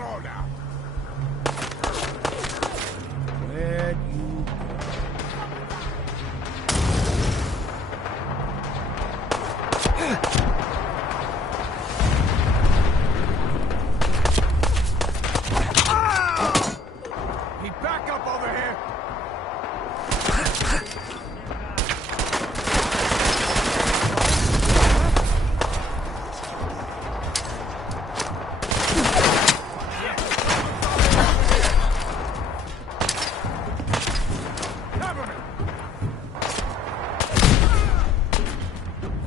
throw now. Where'd you Need backup over here.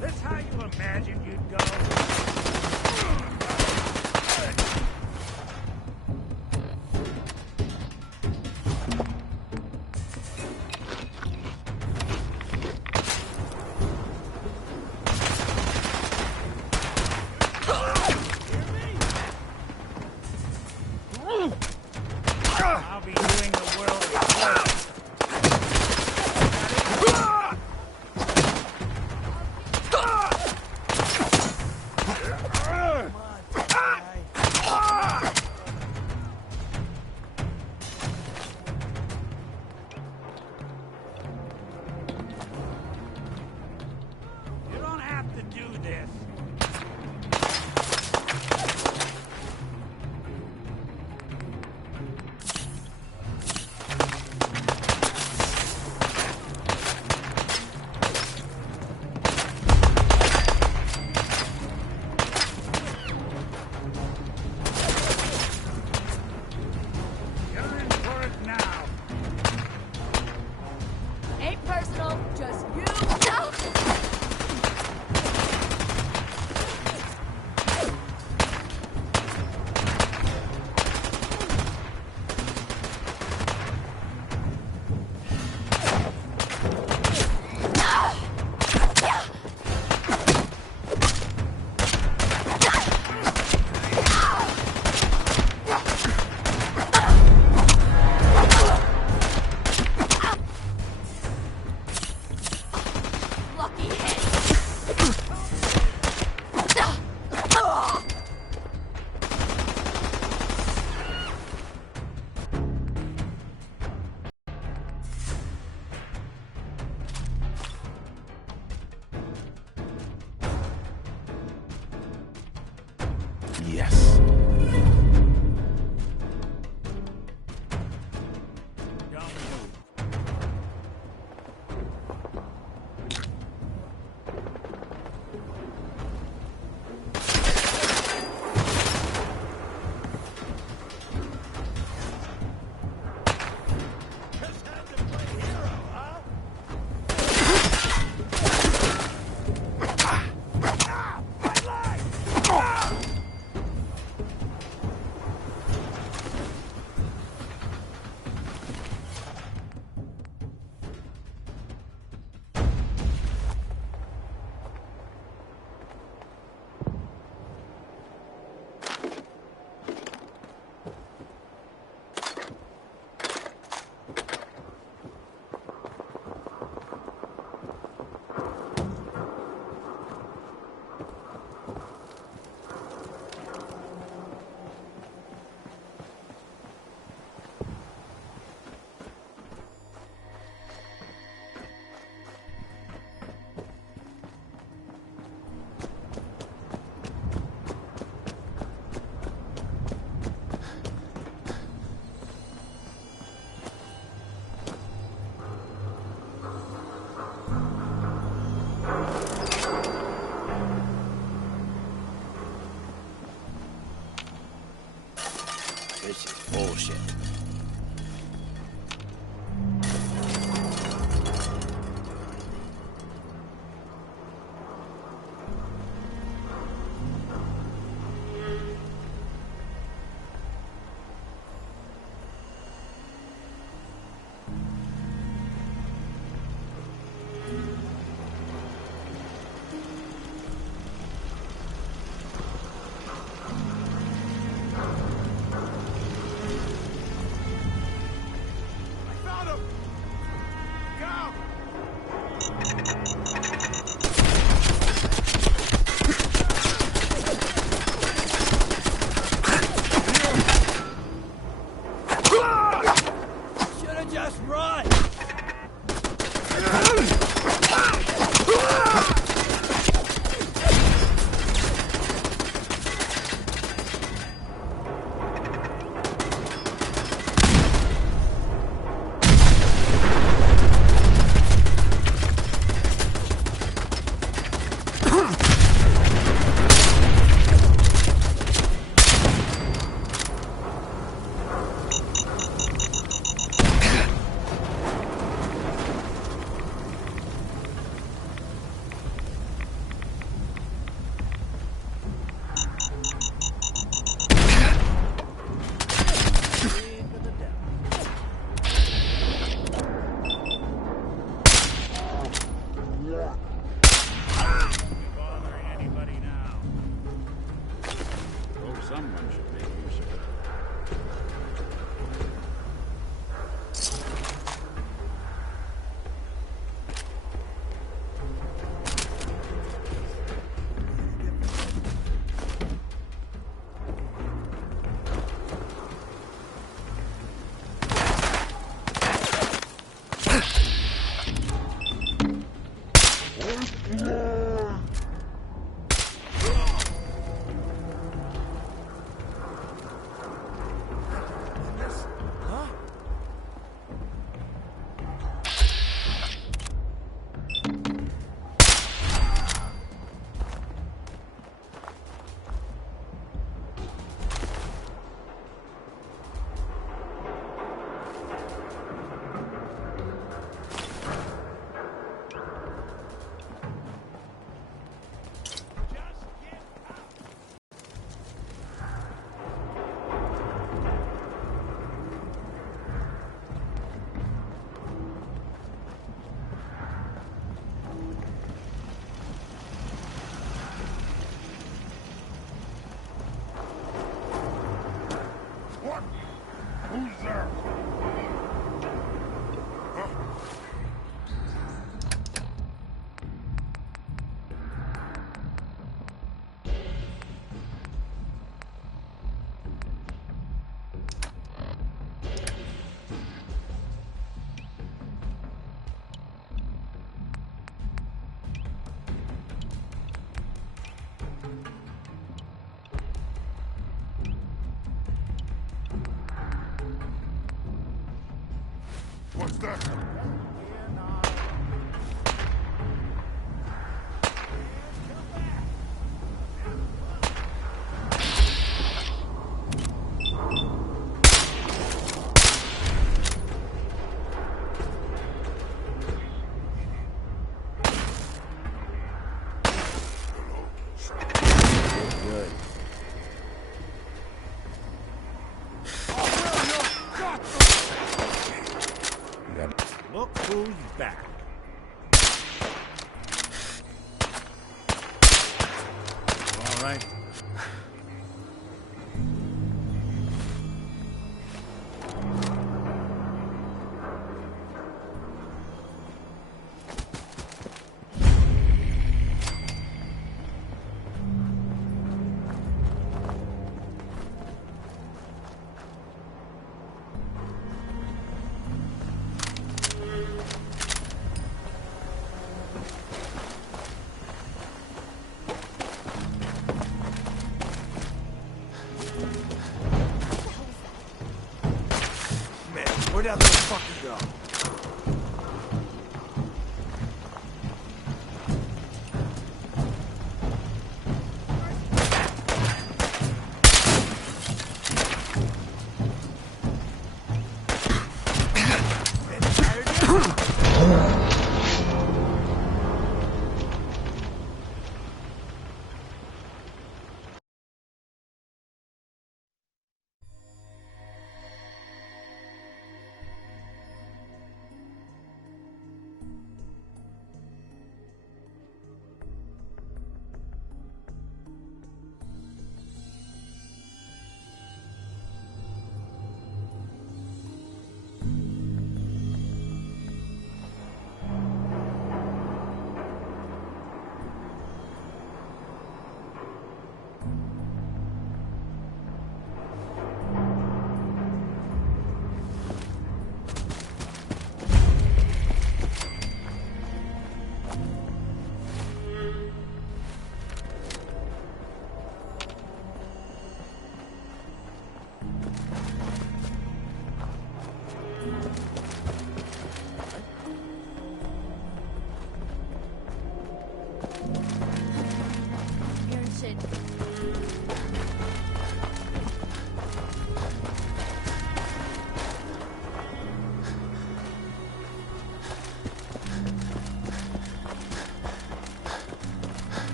This how you imagine you'd go? I'll be doing the world a favor. You don't have to do this. You're in for it now. Ain't personal, just you. Lucky hit. Yes. Don't move. Just had to play hero, huh? My leg! This is bullshit. What's that? Look who's back. All right. Where'd that little fucker go?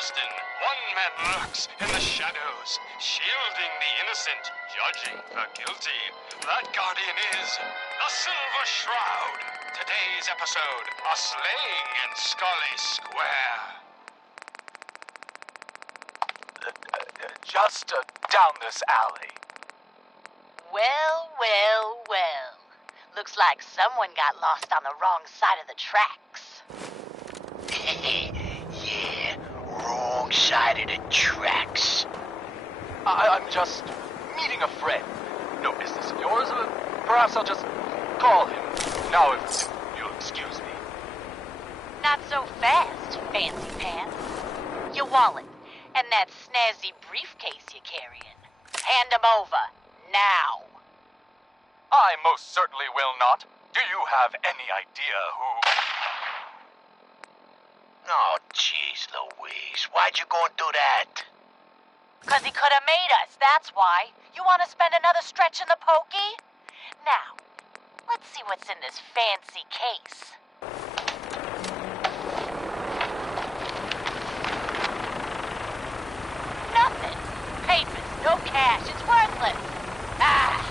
Boston, one man lurks in the shadows, shielding the innocent, judging the guilty. That guardian is the Silver Shroud. Today's episode, a slaying in Scully Square. Just down this alley. Well, well, well. Looks like someone got lost on the wrong side of the tracks. Yeah, wrong side of the tracks. I'm just meeting a friend. No business of yours. Perhaps I'll just call him. Now, if you'll excuse me. Not so fast, fancy pants. Your wallet and that snazzy briefcase you're carrying. Hand them over, now. I most certainly will not. Do you have any idea who... Oh, jeez Louise, why'd you go and do that? 'Cause he could have made us, that's why. You want to spend another stretch in the pokey? Now, let's see what's in this fancy case. Nothing. Papers, no cash, it's worthless. Ah,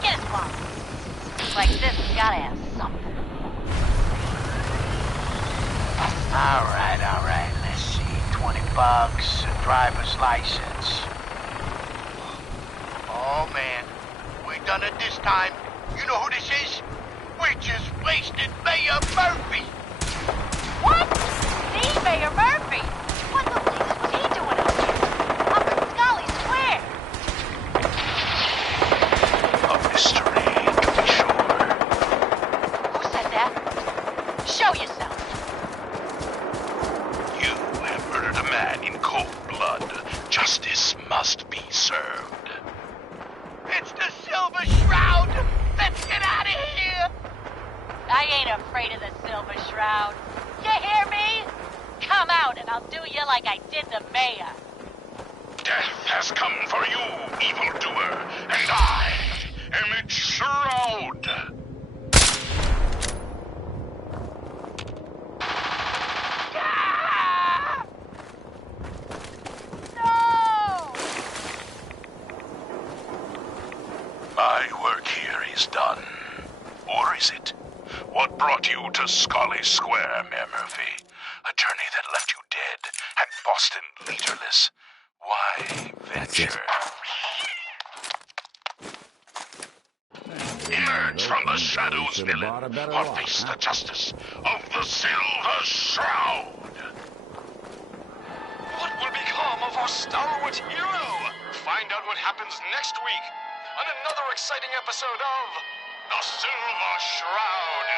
get his wallet. Like this, has gotta have something. All right, let's see. $20, a driver's license. Oh, man, we done it this time. You know who this is? We just wasted Mayor Murphy. What? The Mayor Murphy? What the blazes was he doing up here? Up in Scully Square? A mystery, to be sure. Who said that? Show yourself. You have murdered a man in cold blood. Justice must be served. It's the Silver Shroud! Let's get out of here! I ain't afraid of the Silver Shroud. You hear me? Come out and I'll do you like I did the mayor. Death has come for you, evildoer, and I am its shroud. Ah! No! My work here is done. Or is it? What brought you to Scully Square, Mayor Murphy? A journey that left you dead and Boston leaderless. Why venture? Emerge from the shadows, villain, or face the justice of the Silver Shroud. What will become of our stalwart hero? Find out what happens next week on another exciting episode of The Silver Shroud.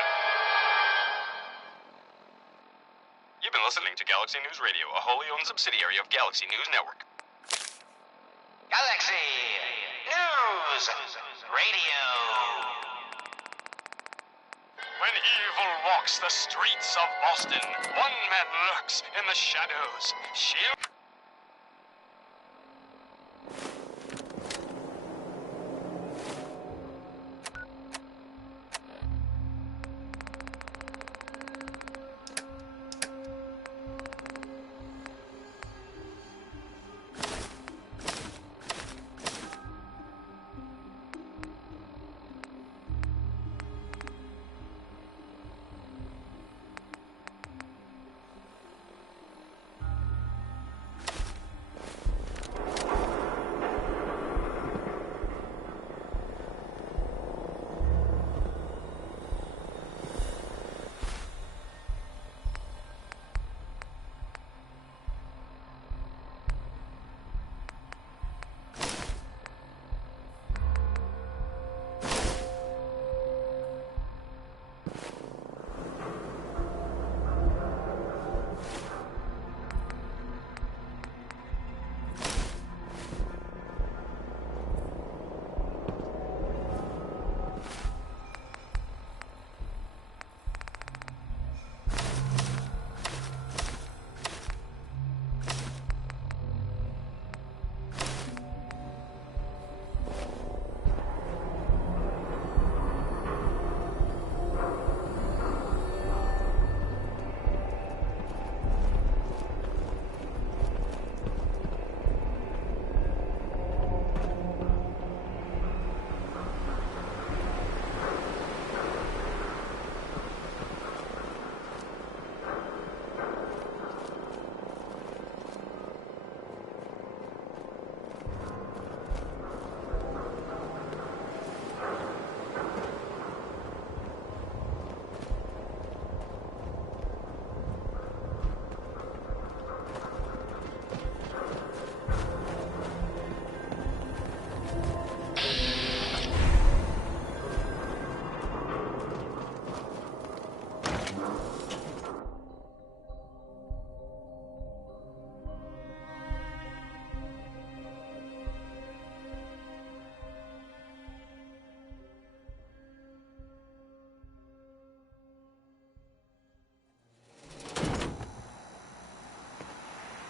You've been listening to Galaxy News Radio, a wholly owned subsidiary of Galaxy News Network. Galaxy News Radio. When evil walks the streets of Boston, one man lurks in the shadows. Shield.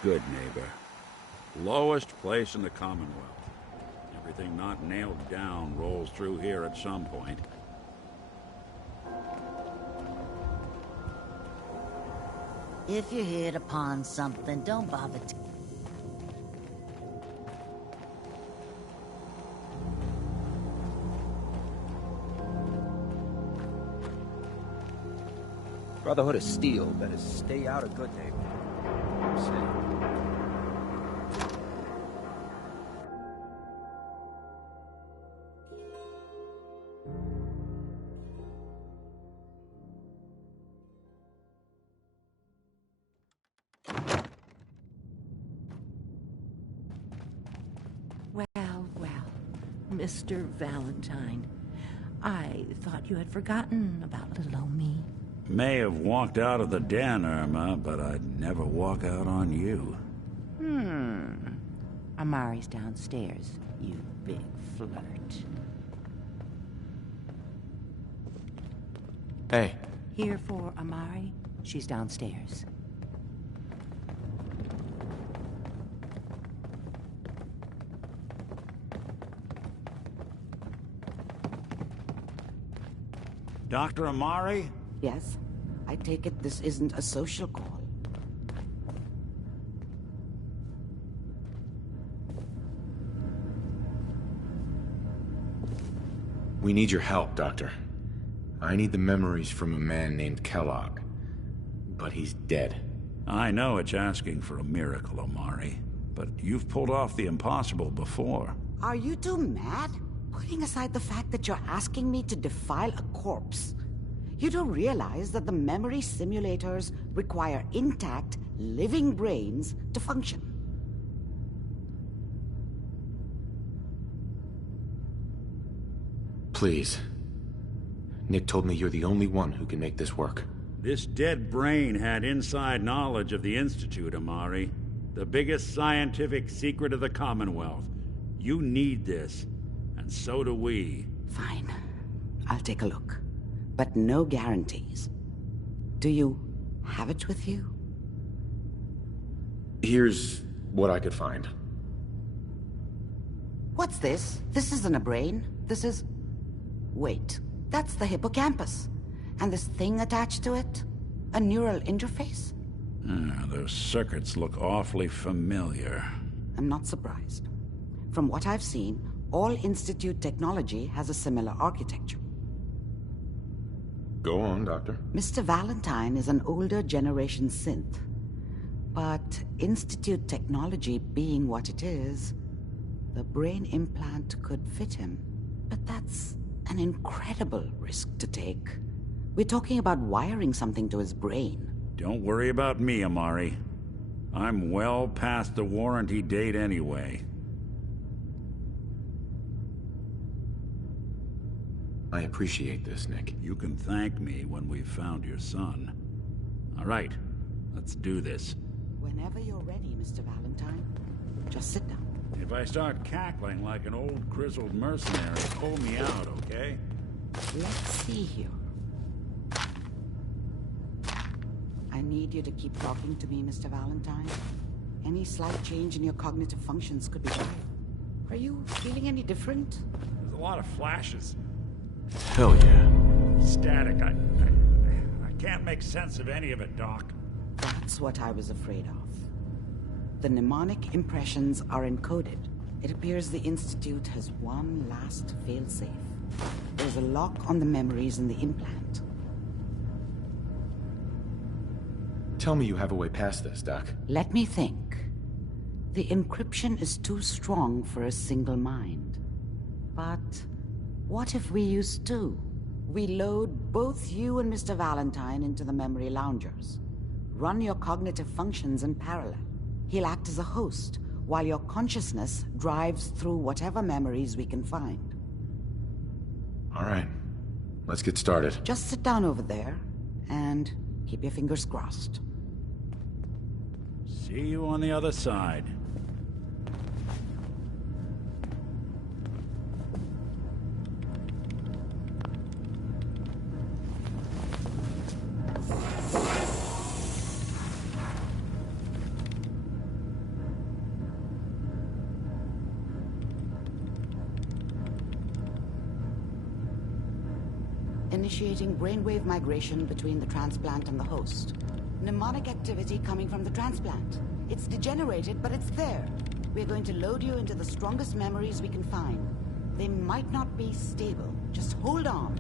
Good neighbor. Lowest place in the Commonwealth. Everything not nailed down rolls through here at some point. If you hit upon something, don't bother Brotherhood of Steel better stay out of good neighbor. Well, Mr. Valentine. I thought you had forgotten about little old me. May have walked out of the den, Irma, but I'd never walk out on you. Amari's downstairs, you big flirt. Hey. Here for Amari? She's downstairs. Dr. Amari? Yes. I take it this isn't a social call. We need your help, Doctor. I need the memories from a man named Kellogg. But he's dead. I know it's asking for a miracle, Amari. But you've pulled off the impossible before. Are you two mad? Putting aside the fact that you're asking me to defile a corpse, you don't realize that the memory simulators require intact, living brains to function. Please. Nick told me you're the only one who can make this work. This dead brain had inside knowledge of the Institute, Amari. The biggest scientific secret of the Commonwealth. You need this, and so do we. Fine. I'll take a look. But no guarantees. Do you have it with you? Here's what I could find. What's this? This isn't a brain. This is... Wait, that's the hippocampus. And this thing attached to it? A neural interface? Those circuits look awfully familiar. I'm not surprised. From what I've seen, all Institute technology has a similar architecture. Go on, Doctor. Mr. Valentine is an older generation synth. But Institute technology being what it is, the brain implant could fit him. But that's an incredible risk to take. We're talking about wiring something to his brain. Don't worry about me, Amari. I'm well past the warranty date anyway. I appreciate this, Nick. You can thank me when we've found your son. All right, let's do this. Whenever you're ready, Mr. Valentine. Just sit down. If I start cackling like an old grizzled mercenary, pull me out, okay? Let's see here. I need you to keep talking to me, Mr. Valentine. Any slight change in your cognitive functions could be bad. Are you feeling any different? There's a lot of flashes. Hell yeah. Static. I can't make sense of any of it, Doc. That's what I was afraid of. The mnemonic impressions are encoded. It appears the Institute has one last failsafe. There's a lock on the memories in the implant. Tell me you have a way past this, Doc. Let me think. The encryption is too strong for a single mind. But what if we use two? We load both you and Mr. Valentine into the memory loungers. Run your cognitive functions in parallel. He'll act as a host, while your consciousness drives through whatever memories we can find. All right. Let's get started. Just sit down over there, and keep your fingers crossed. See you on the other side. initiating brainwave migration between the transplant and the host. Mnemonic activity coming from the transplant. It's degenerated, but it's there. We're going to load you into the strongest memories we can find. They might not be stable. Just hold on.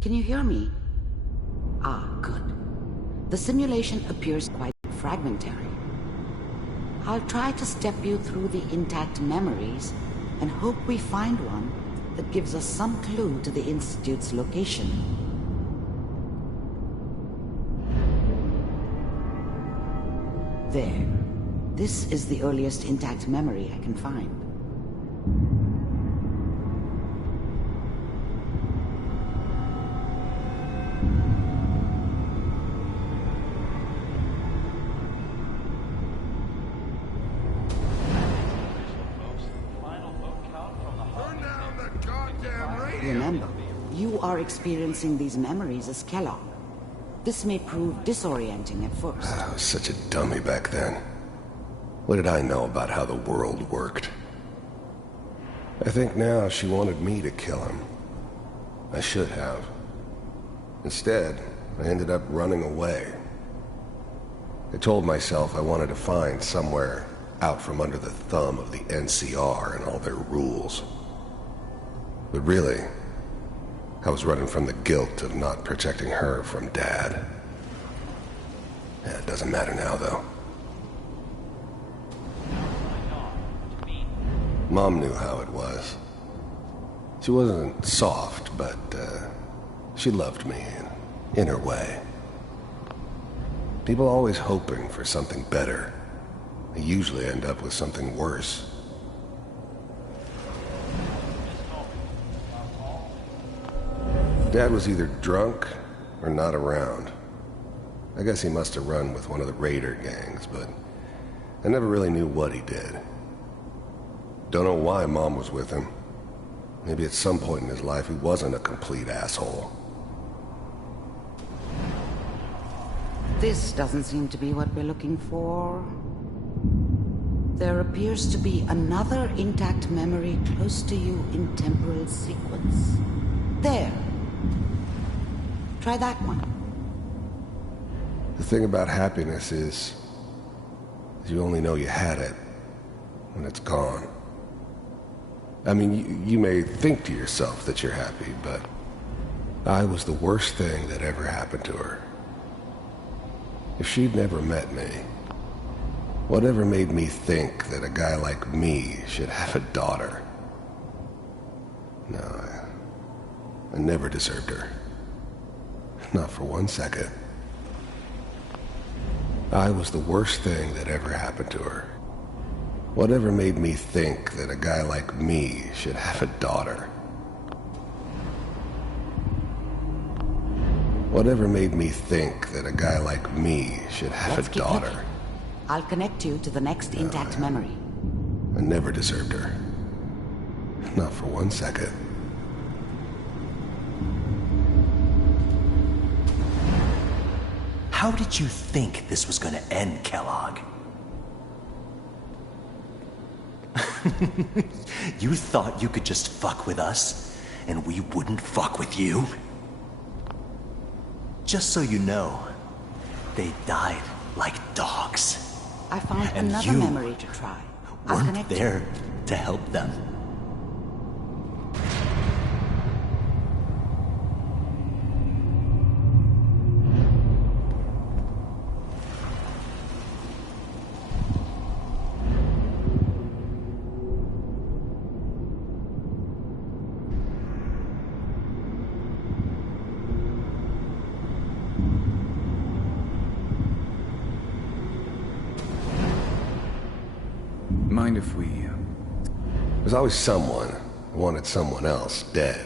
Can you hear me? Ah, good. The simulation appears quite fragmentary. I'll try to step you through the intact memories and hope we find one that gives us some clue to the Institute's location. There. This is the earliest intact memory I can find. Remember, you are experiencing these memories as Kellogg. This may prove disorienting at first. I was such a dummy back then. What did I know about how the world worked? I think now she wanted me to kill him. I should have. Instead, I ended up running away. I told myself I wanted to find somewhere out from under the thumb of the NCR and all their rules. But really, I was running from the guilt of not protecting her from Dad. Yeah, it doesn't matter now, though. Mom knew how it was. She wasn't soft, but she loved me in her way. People always hoping for something better. They usually end up with something worse. Dad was either drunk or not around. I guess he must have run with one of the raider gangs, but I never really knew what he did. Don't know why Mom was with him. Maybe at some point in his life he wasn't a complete asshole. This doesn't seem to be what we're looking for. There appears to be another intact memory close to you in temporal sequence. There. Try that one. The thing about happiness is you only know you had it when it's gone. I mean, you may think to yourself that you're happy, but I was the worst thing that ever happened to her. If she'd never met me, whatever made me think that a guy like me should have a daughter? No, I never deserved her. Not for 1 second. I was the worst thing that ever happened to her. Whatever made me think that a guy like me should have a daughter? Whatever made me think that a guy like me should have a daughter? I'll connect you to the next intact memory. I never deserved her. Not for 1 second. How did you think this was gonna end, Kellogg? You thought you could just fuck with us, and we wouldn't fuck with you? Just so you know, they died like dogs. I found And another you memory to try. I'll Weren't connect there you. to help them. Mind if we... There's always someone who wanted someone else dead.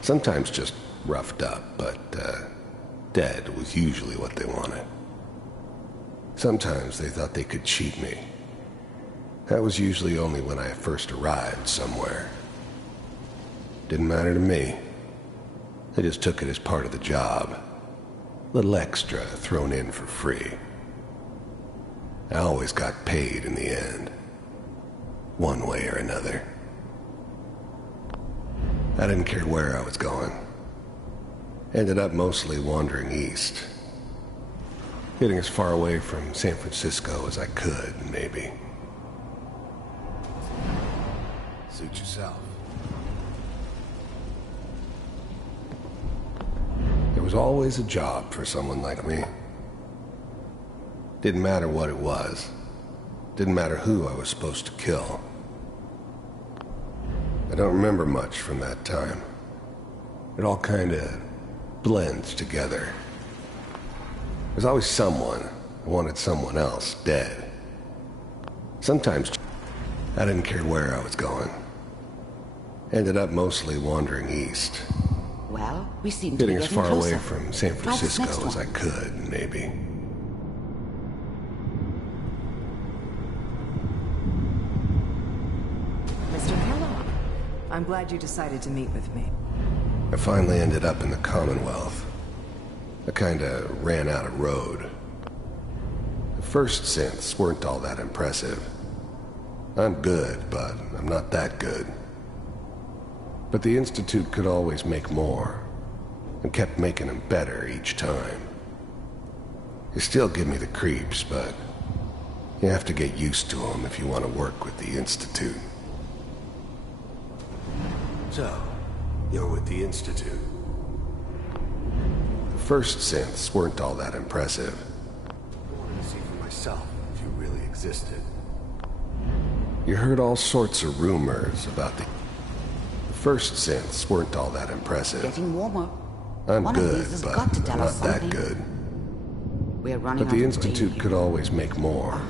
Sometimes just roughed up, but dead was usually what they wanted. Sometimes they thought they could cheat me. That was usually only when I first arrived somewhere. Didn't matter to me. I just took it as part of the job. Little extra thrown in for free. I always got paid in the end. One way or another. I didn't care where I was going. Ended up mostly wandering east. Getting as far away from San Francisco as I could, maybe. Suit yourself. There was always a job for someone like me. Didn't matter what it was. Didn't matter who I was supposed to kill. I don't remember much from that time. It all kinda blends together. There's always someone who wanted someone else dead. Sometimes I didn't care where I was going. Ended up mostly wandering east. Well, we seem to be getting as getting far closer. away from San Francisco as I could, maybe. Mr. Kellogg, I'm glad you decided to meet with me. I finally ended up in the Commonwealth. I kinda ran out of road. The first synths weren't all that impressive. I'm good, but I'm not that good. But the Institute could always make more, and kept making them better each time. They still give me the creeps, but you have to get used to them if you want to work with the Institute. So, you're with the Institute. The first synths weren't all that impressive. I wanted to see for myself if you really existed. You heard all sorts of rumors about the first synths weren't all that impressive. Getting warmer. I'm One of good, these has but got to I'm tell not us that something. good. We're running But the out of Institute steam. could always make more,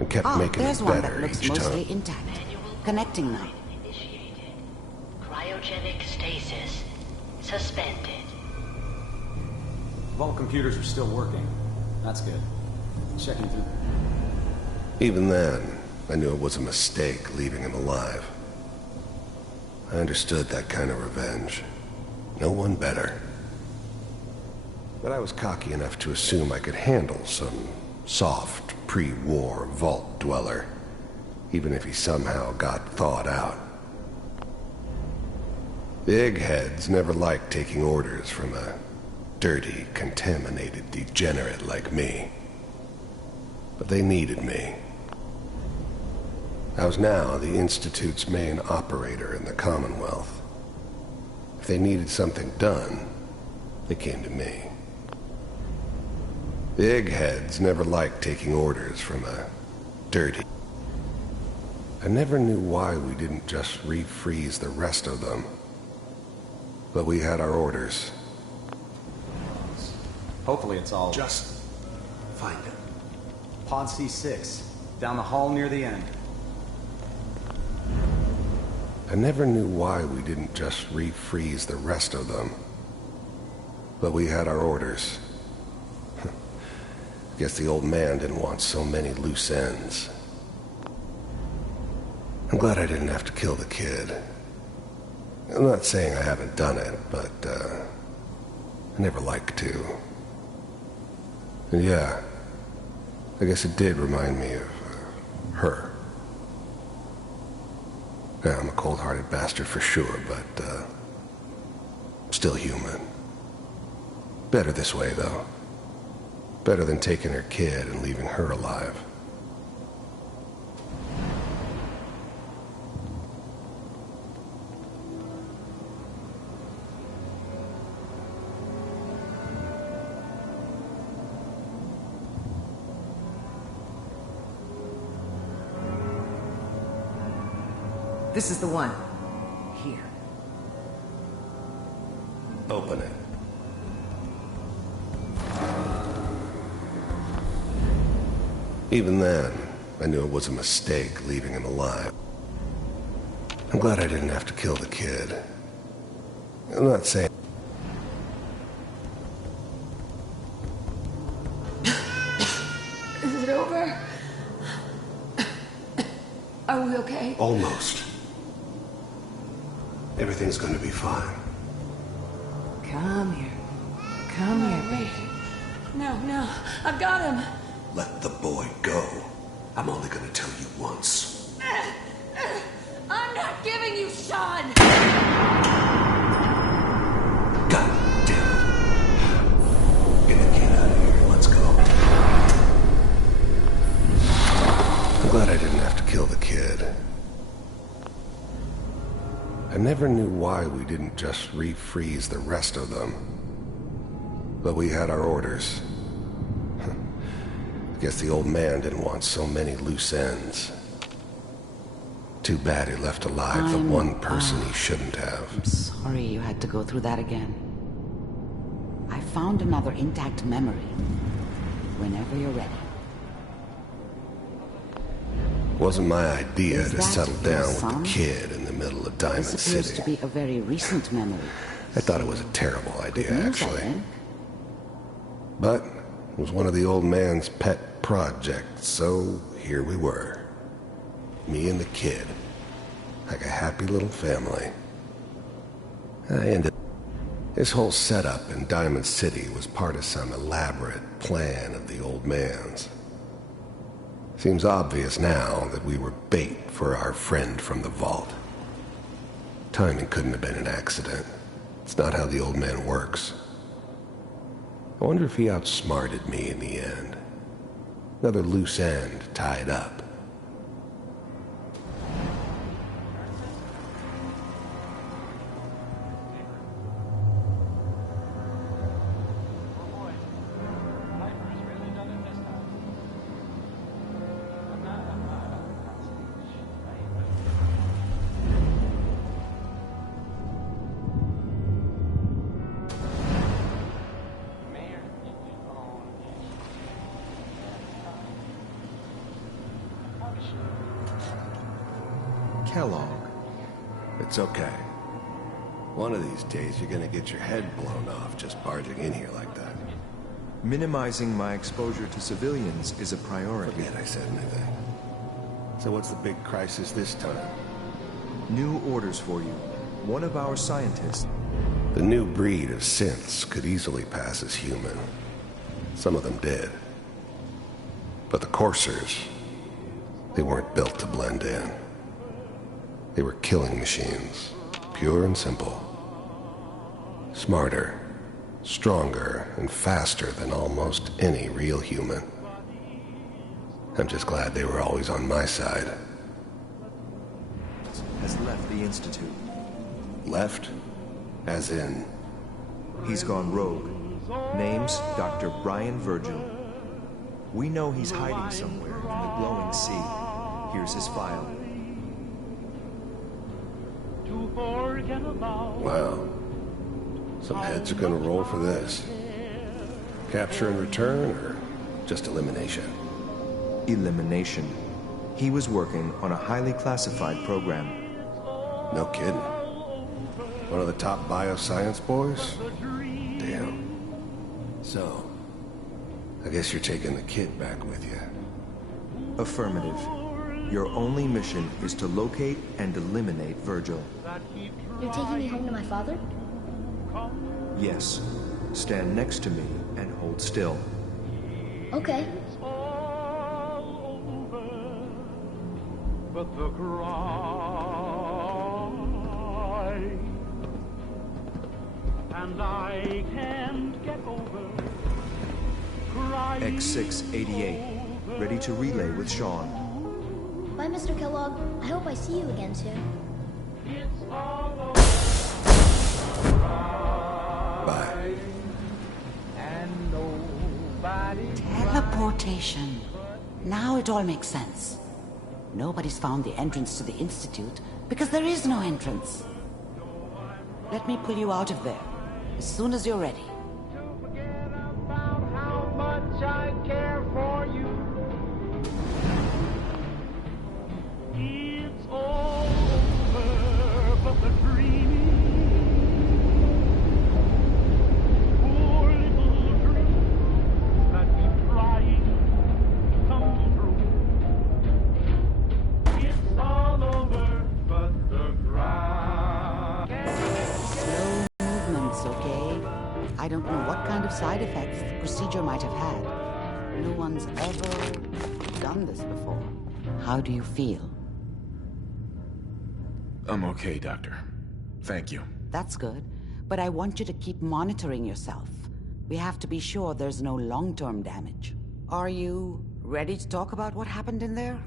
and kept making there's it one better that looks each mostly time. intact. Connecting now. Cryogenic stasis suspended. Vault computers are still working. That's good. Checking through. Even then, I knew it was a mistake leaving him alive. I understood that kind of revenge. No one better. But I was cocky enough to assume I could handle some soft, pre-war vault dweller, even if he somehow got thawed out. The eggheads never liked taking orders from a dirty, contaminated degenerate like me. But they needed me. I was now the Institute's main operator in the Commonwealth. If they needed something done, they came to me. The eggheads never liked taking orders from a dirty... I never knew why we didn't just refreeze the rest of them. But we had our orders. Hopefully it's all... Just find it. Pod C6, down the hall near the end. I never knew why we didn't just refreeze the rest of them. But we had our orders. Guess the old man didn't want so many loose ends. I'm glad I didn't have to kill the kid. I'm not saying I haven't done it, but, I never liked to. And yeah, I guess it did remind me of, her. Yeah, I'm a cold-hearted bastard for sure, but, still human. Better this way, though. Better than taking her kid and leaving her alive. This is the one. Here. Open it. Even then, I knew it was a mistake leaving him alive. I'm glad I didn't have to kill the kid. I'm not saying... Is it over? Are we okay? Almost. Everything's gonna be fine. Come here. Come here, baby. No, I've got him. Let the boy go. I'm only gonna tell you once. I'm not giving you Sean! God damn it. Get the kid out of here. Let's go. I'm glad I didn't have to kill the kid. I never knew why we didn't just refreeze the rest of them. But we had our orders. I guess the old man didn't want so many loose ends. Too bad he left alive the one person he shouldn't have. I'm sorry you had to go through that again. I found another intact memory. Whenever you're ready. Wasn't my idea Is to that settle your down with son? the kid in the middle of Diamond This appears City. to be a very recent memory. I thought it was a terrible idea, Good news, I actually. think. But it was one of the old man's pet projects, so here we were. Me and the kid. Like a happy little family. This whole setup in Diamond City was part of some elaborate plan of the old man's. Seems obvious now that we were bait for our friend from the vault. Timing couldn't have been an accident. It's not how the old man works. I wonder if he outsmarted me in the end. Another loose end tied up. Kellogg. It's okay. One of these days you're gonna get your head blown off just barging in here like that. Minimizing my exposure to civilians is a priority. Forget I said anything. So what's the big crisis this time? New orders for you. One of our scientists. The new breed of synths could easily pass as human. Some of them did. But the coursers, they weren't built to blend in. They were killing machines, pure and simple. Smarter, stronger, and faster than almost any real human. I'm just glad they were always on my side. Has left the Institute. Left? As in? He's gone rogue. Name's Dr. Brian Virgil. We know he's hiding somewhere in the glowing sea. Here's his file. Wow. Some heads are gonna roll for this. Capture and return, or just elimination? Elimination. He was working on a highly classified program. No kidding. One of the top bioscience boys? Damn. So, I guess you're taking the kid back with you. Affirmative. Your only mission is to locate and eliminate Virgil. You're taking me home to my father? Yes. Stand next to me and hold still. Okay. But the cry, and I can't get over crying. X688. Ready to relay with Sean. Bye, Mr. Kellogg. I hope I see you again soon. Bye. Teleportation. Now it all makes sense. Nobody's found the entrance to the Institute because there is no entrance. Let me pull you out of there as soon as you're ready. How much I care for you. It's all over, but the dream, poor little dream that keeps trying comes true. It's all over, but the cry. Slow movements, okay? I don't know what kind of side effects the procedure might have had. No one's ever done this before. How do you feel? I'm okay, Doctor. Thank you. That's good, but I want you to keep monitoring yourself. We have to be sure there's no long-term damage. Are you ready to talk about what happened in there?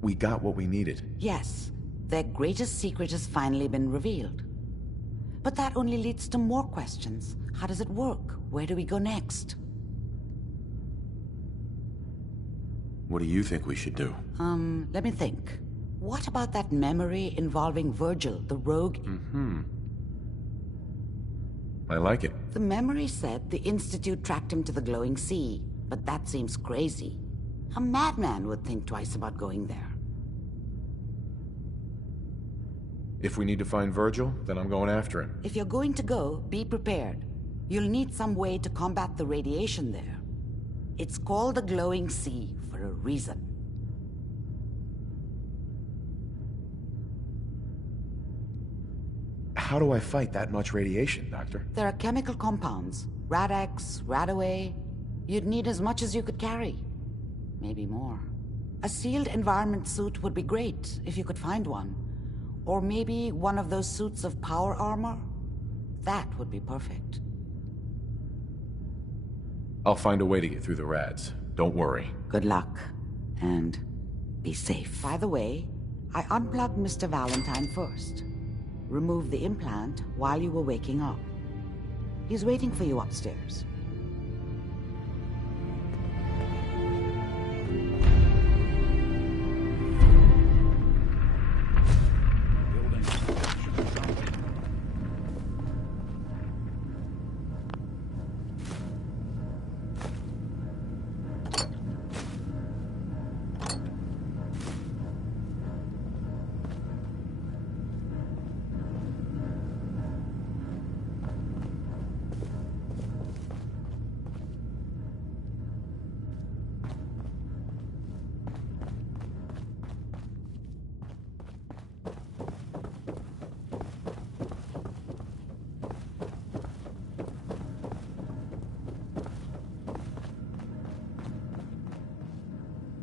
We got what we needed. Yes, their greatest secret has finally been revealed. But that only leads to more questions. How does it work? Where do we go next? What do you think we should do? Let me think. What about that memory involving Virgil, the rogue? I like it. The memory said the Institute tracked him to the glowing sea, but that seems crazy. A madman would think twice about going there. If we need to find Virgil, then I'm going after him. If you're going to go, be prepared. You'll need some way to combat the radiation there. It's called the glowing sea for a reason. How do I fight that much radiation, Doctor? There are chemical compounds. Rad-X, Radaway. You'd need as much as you could carry. Maybe more. A sealed environment suit would be great, if you could find one. Or maybe one of those suits of power armor? That would be perfect. I'll find a way to get through the rads. Don't worry. Good luck. And be safe. By the way, I unplugged Mr. Valentine first. Removed the implant while you were waking up. He's waiting for you upstairs.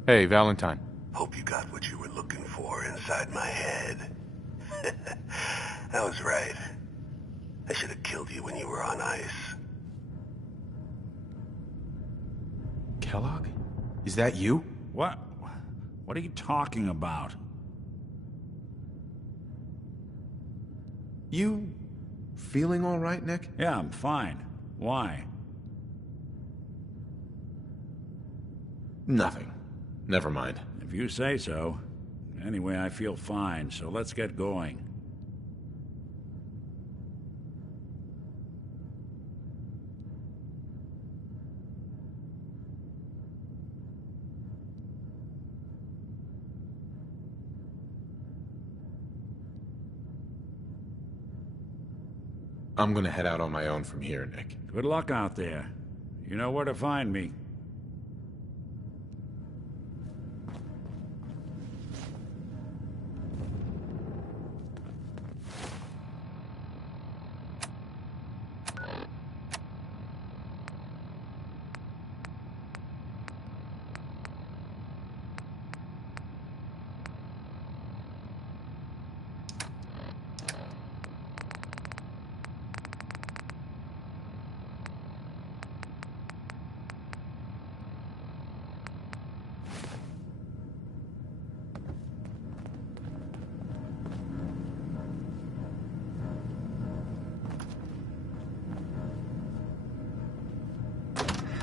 Hey, Valentine. Hope you got what you were looking for inside my head. I was right. I should have killed you when you were on ice. Kellogg? Is that you? What? What are you talking about? You feeling all right, Nick? Yeah, I'm fine. Why? Nothing. Never mind. If you say so. Anyway, I feel fine, so let's get going. I'm gonna head out on my own from here, Nick. Good luck out there. You know where to find me.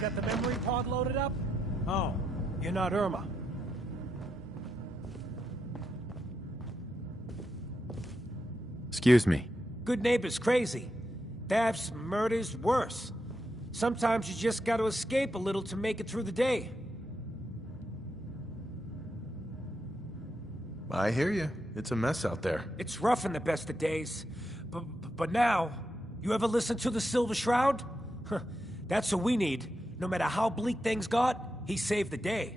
Got the memory pod loaded up? Oh, you're not Irma. Excuse me. Good neighbors crazy. Thefts, murders, worse. Sometimes you just gotta escape a little to make it through the day. I hear you. It's a mess out there. It's rough in the best of days. But now, you ever listen to the Silver Shroud? That's what we need. No matter how bleak things got, he saved the day.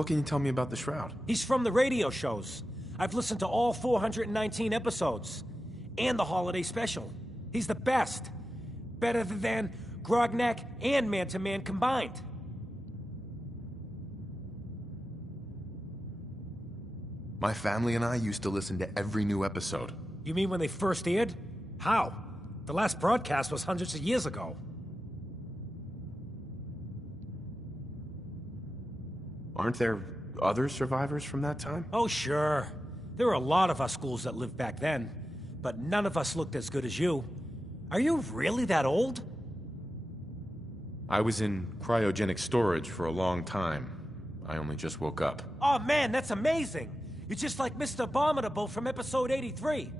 What can you tell me about the Shroud? He's from the radio shows. I've listened to all 419 episodes. And the holiday special. He's the best. Better than Grognak and Man to Man combined. My family and I used to listen to every new episode. You mean when they first aired? How? The last broadcast was hundreds of years ago. Aren't there other survivors from that time? Oh, sure. There were a lot of us schools that lived back then, but none of us looked as good as you. Are you really that old? I was in cryogenic storage for a long time. I only just woke up. Oh man, that's amazing! You're just like Mr. Abominable from episode 83.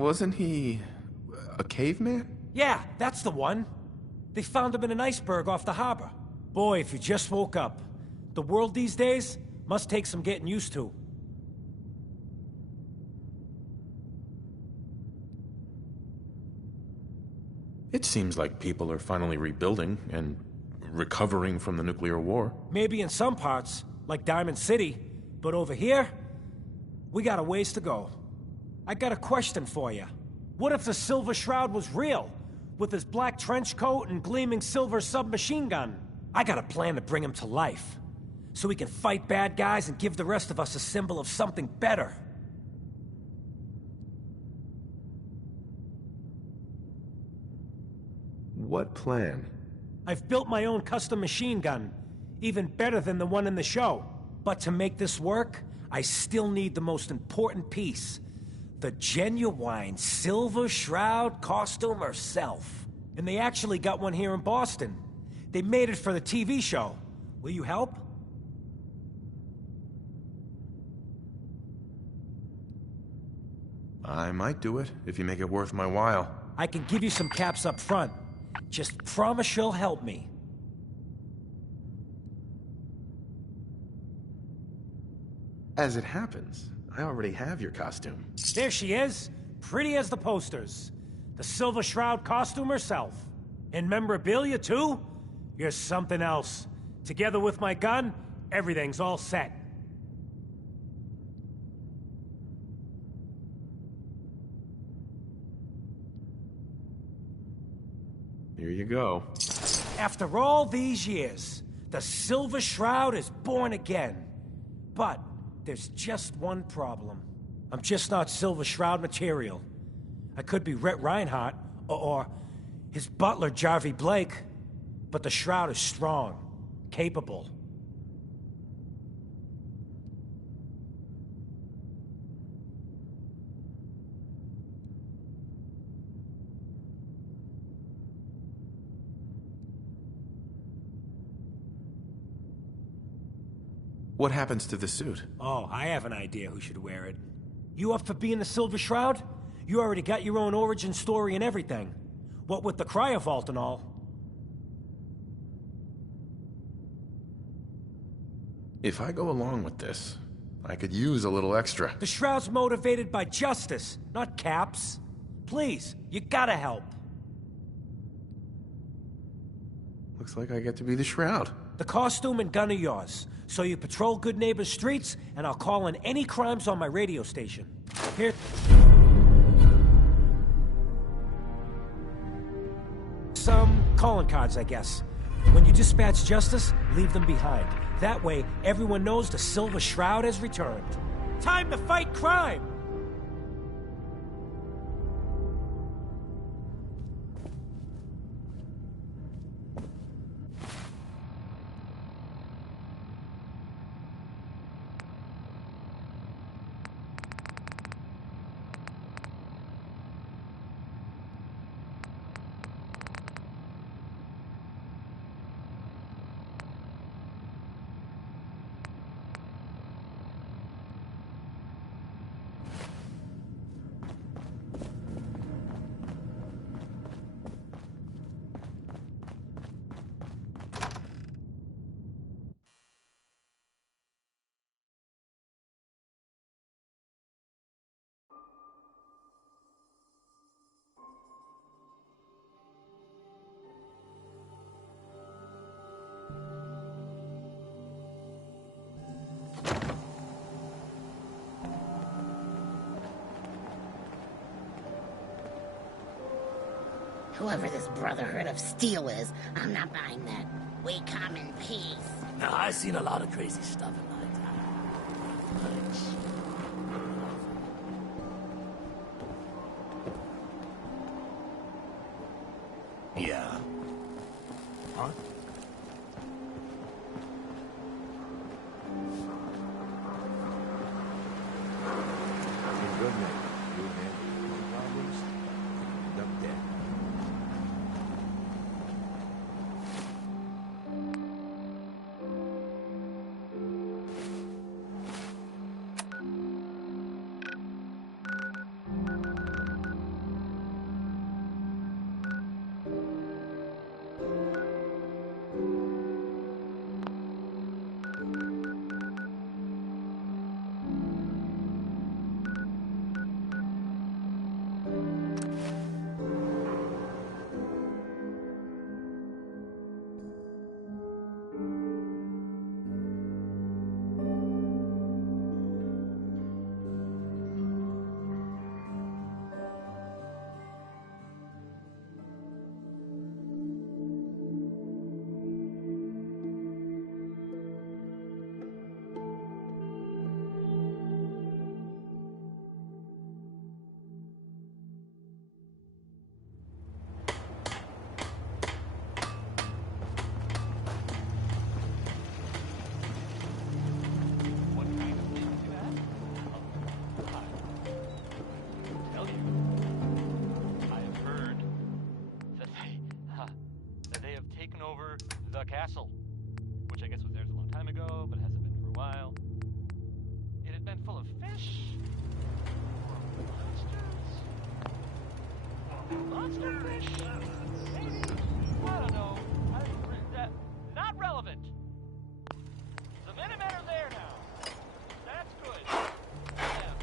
Wasn't he a caveman? Yeah, that's the one. They found him in an iceberg off the harbor. Boy, if you just woke up. The world these days must take some getting used to. It seems like people are finally rebuilding and recovering from the nuclear war. Maybe in some parts, like Diamond City, but over here, we got a ways to go. I got a question for you. What if the Silver Shroud was real, with his black trench coat and gleaming silver submachine gun? I got a plan to bring him to life, so we can fight bad guys and give the rest of us a symbol of something better. What plan? I've built my own custom machine gun, even better than the one in the show. But to make this work, I still need the most important piece. The genuine Silver Shroud costume herself. And they actually got one here in Boston. They made it for the TV show. Will you help? I might do it, if you make it worth my while. I can give you some caps up front. Just promise you'll help me. As it happens, I already have your costume. There she is, pretty as the posters. The Silver Shroud costume herself. And memorabilia, too? You're something else. Together with my gun, everything's all set. Here you go. After all these years, the Silver Shroud is born again. But there's just one problem. I'm just not Silver Shroud material. I could be Rhett Reinhardt, or his butler, Jarvie Blake. But the Shroud is strong, capable. What happens to the suit? Oh, I have an idea who should wear it. You up for being the Silver Shroud? You already got your own origin story and everything. What with the cryovault and all. If I go along with this, I could use a little extra. The Shroud's motivated by justice, not caps. Please, you gotta help. Looks like I get to be the Shroud. The costume and gun are yours, so you patrol Good Neighbor's streets, and I'll call in any crimes on my radio station. Here... some calling cards, I guess. When you dispatch justice, leave them behind. That way, everyone knows the Silver Shroud has returned. Time to fight crime! Whoever this Brotherhood of Steel is, I'm not buying that. We come in peace. Now, I've seen a lot of crazy stuff in my time. Thanks. Yeah. Huh? Good night. You have no problems. End up dead. The castle, which I guess was theirs a long time ago, but hasn't been for a while. It had been full of fish, monster fish, maybe. I don't know. Not relevant. The Minutemen are there now. That's good. Yeah.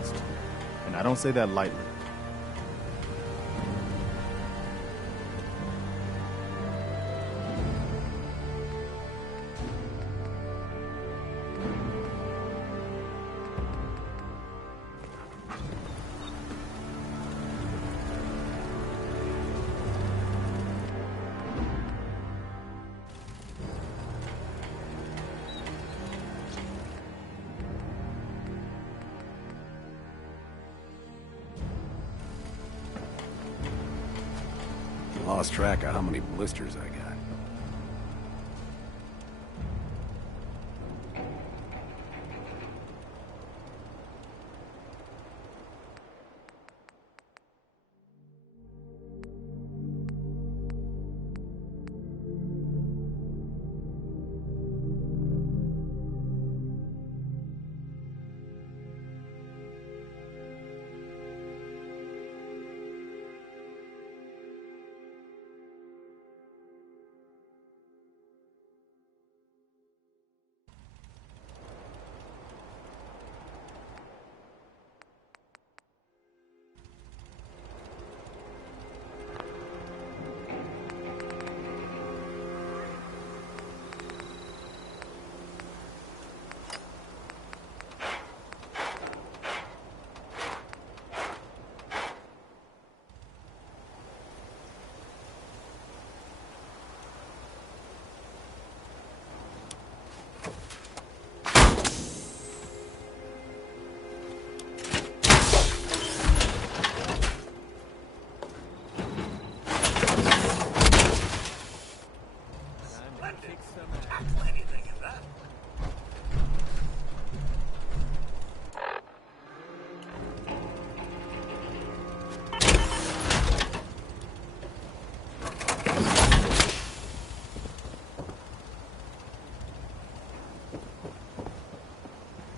trust. And I don't say that lightly. Lost track of how many blisters I got.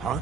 Huh?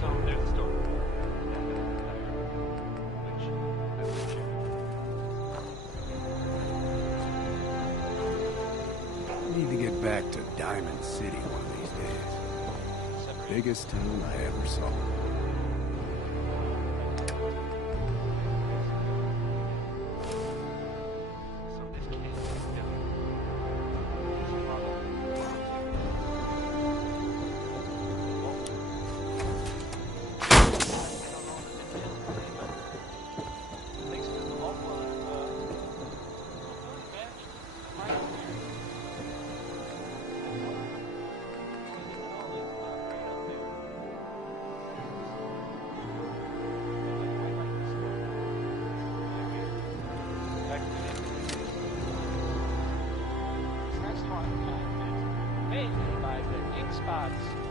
So there's the story. And the entire, which Diamond City one of these days. Biggest town I ever saw. By the ink spots.